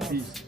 Peace.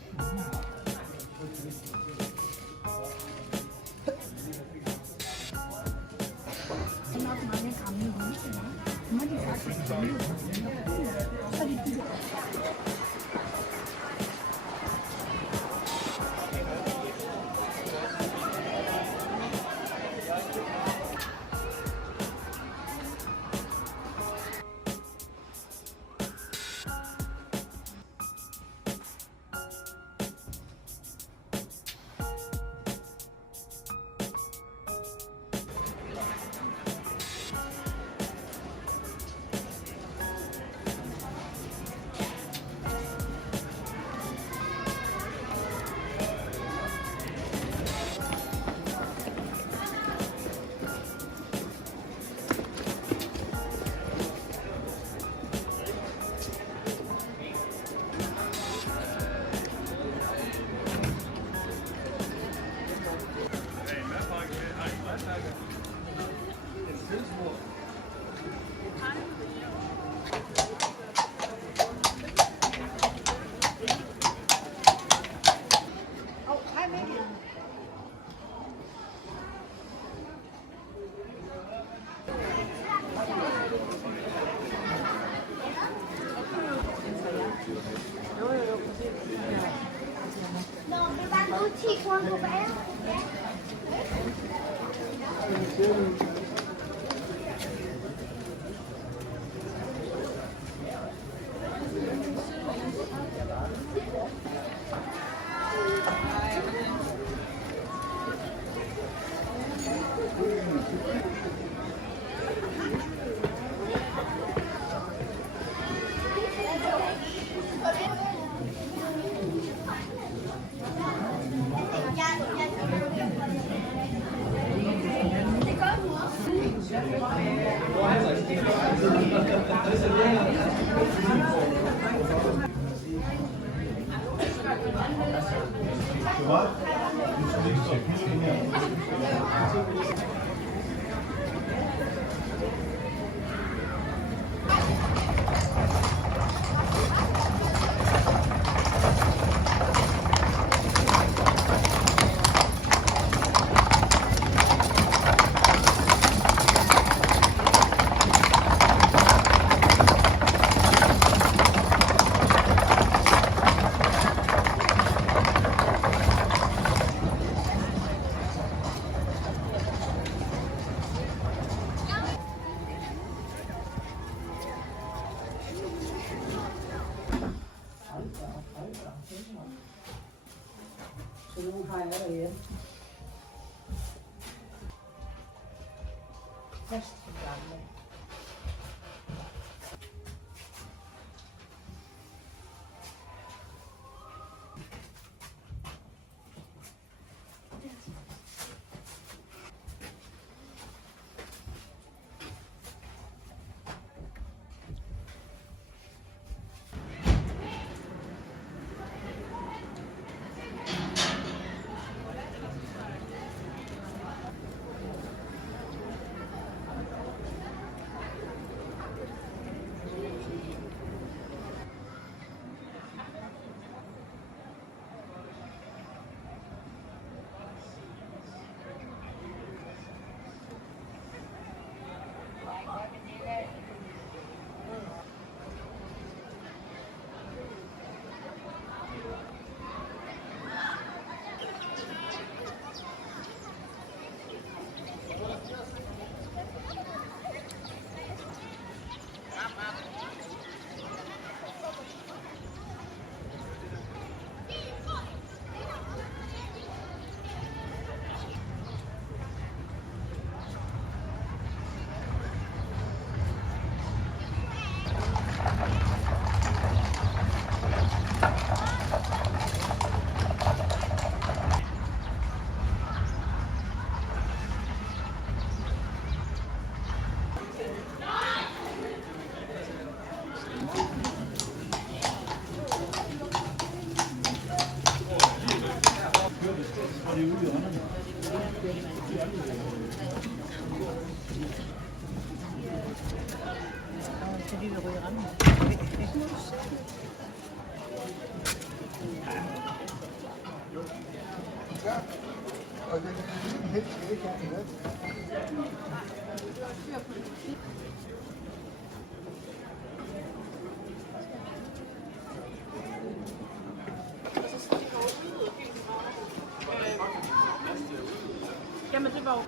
Chị con của bé. Så nu har jeg derhjemme. Fast for gamle. Fordi vi ryger ramme. Og den er helt ikke her. Jamen det var jo...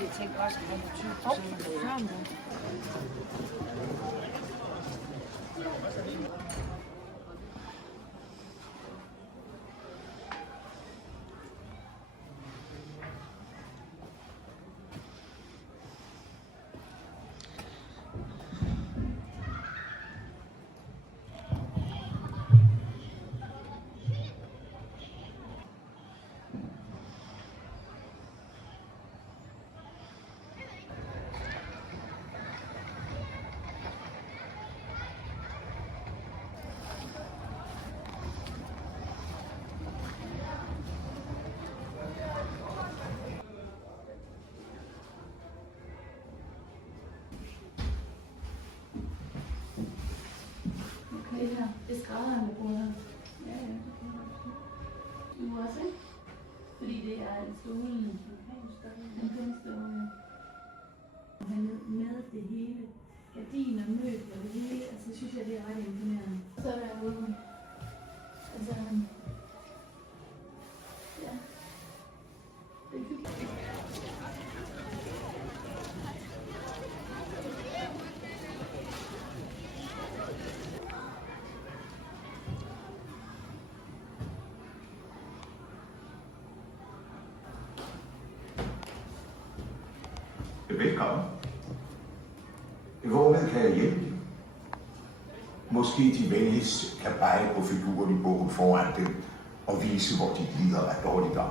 Jeg tænkte også, at han var 20%. Det her, det skrædder han på her. Ja, ja, det kan jeg også. Du også, ikke? Fordi det er stolen. En pænstol. Med det hele. Gardiner, møbler, det hele. Altså, synes jeg, det er ret imponerende. Så er der jo... Altså... Ja. Det er hyggeligt. Velkommen. Hvormed kan jeg hjælpe dem? Måske de venligst kan pege på figuren i bogen foran dem og vise, hvor de lider af dårligdom.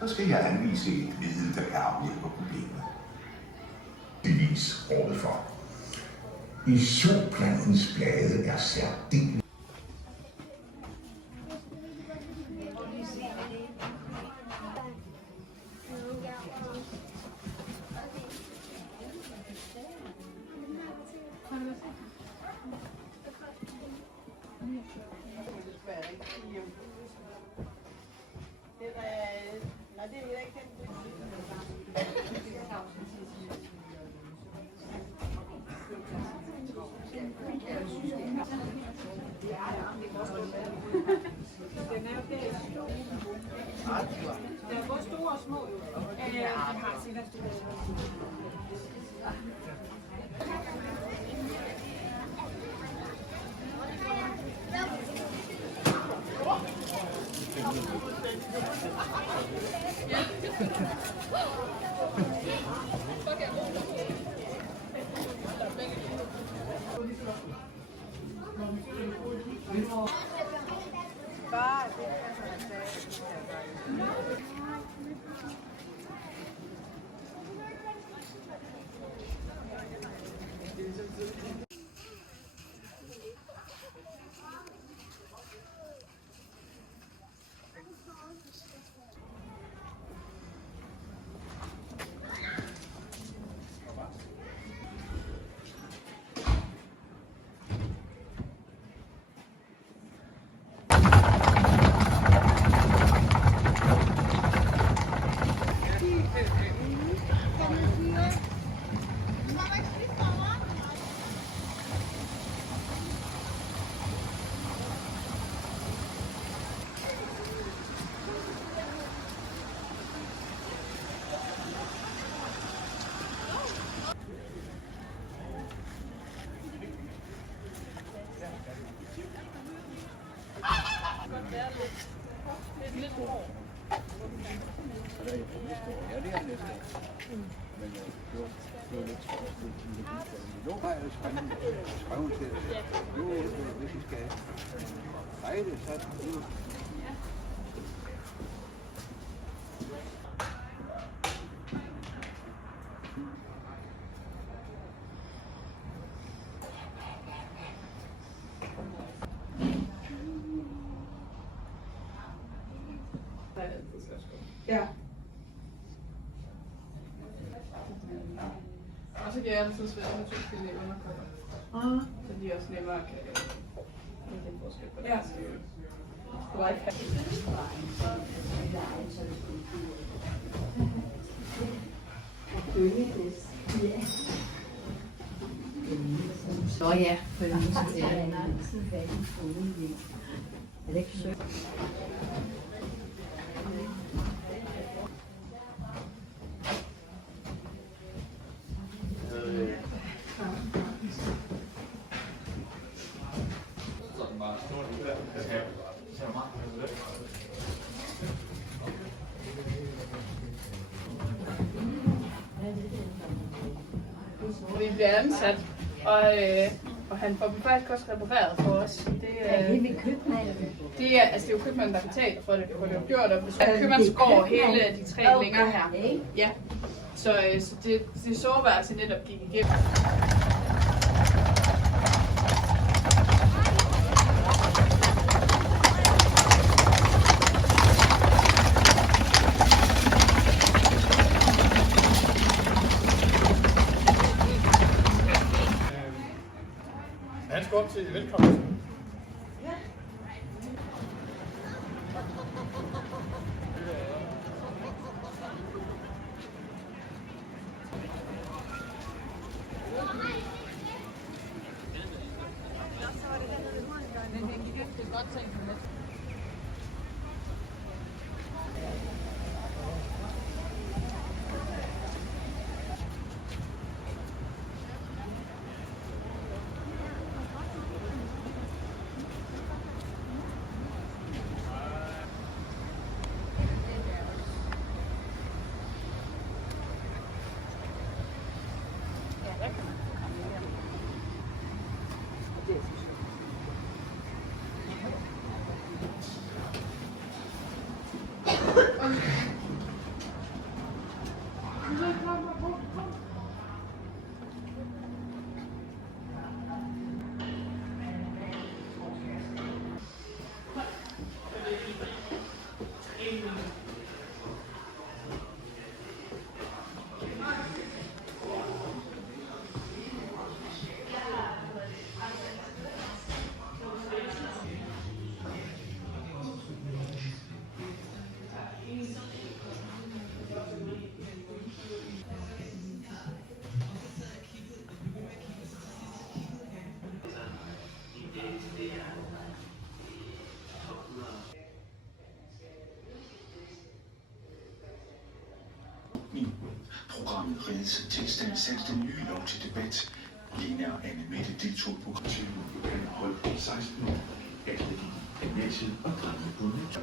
Så skal jeg anvise et middel, der kan afhjælpe problemet. Bevis overfor. I solplantens blade er særdeles. Der er både store og små. De har sikkert store. Ja. Og så kan jeg altid svære med to forskellige underkopper. Så de også nemmere kan den forskel på det. Ja. Nå ja, for det er det ikke sødt? Vi bliver ansat, og han får faktisk også repareret for os. Det er det er jo købmanden, der betaler for det, for det er jo gjort, og hvis købmanden går hele de 3 længere her. Ja. Så det soveværelse netop gik igennem. Han skal op til velkommen. Programmet Redets Tilstand satte den nye lov til debat. Lena og Anne Mette deltog på kontinuet i hold 16. Atletik. Jensen og drengene på nyt.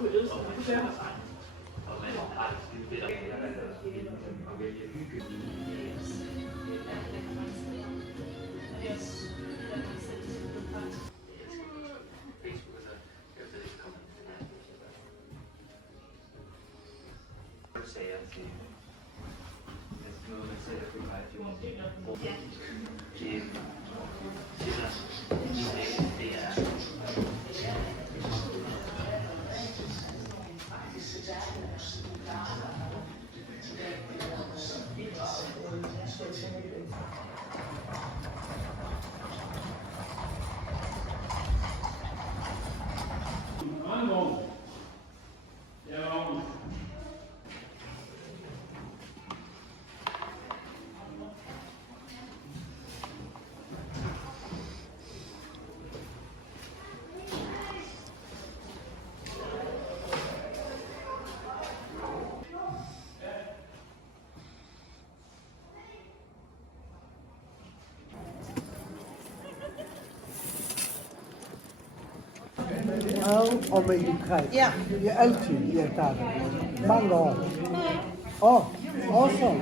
Og med Ukraine. Ja. Det er altid, jeg tager det. Mange år. Og også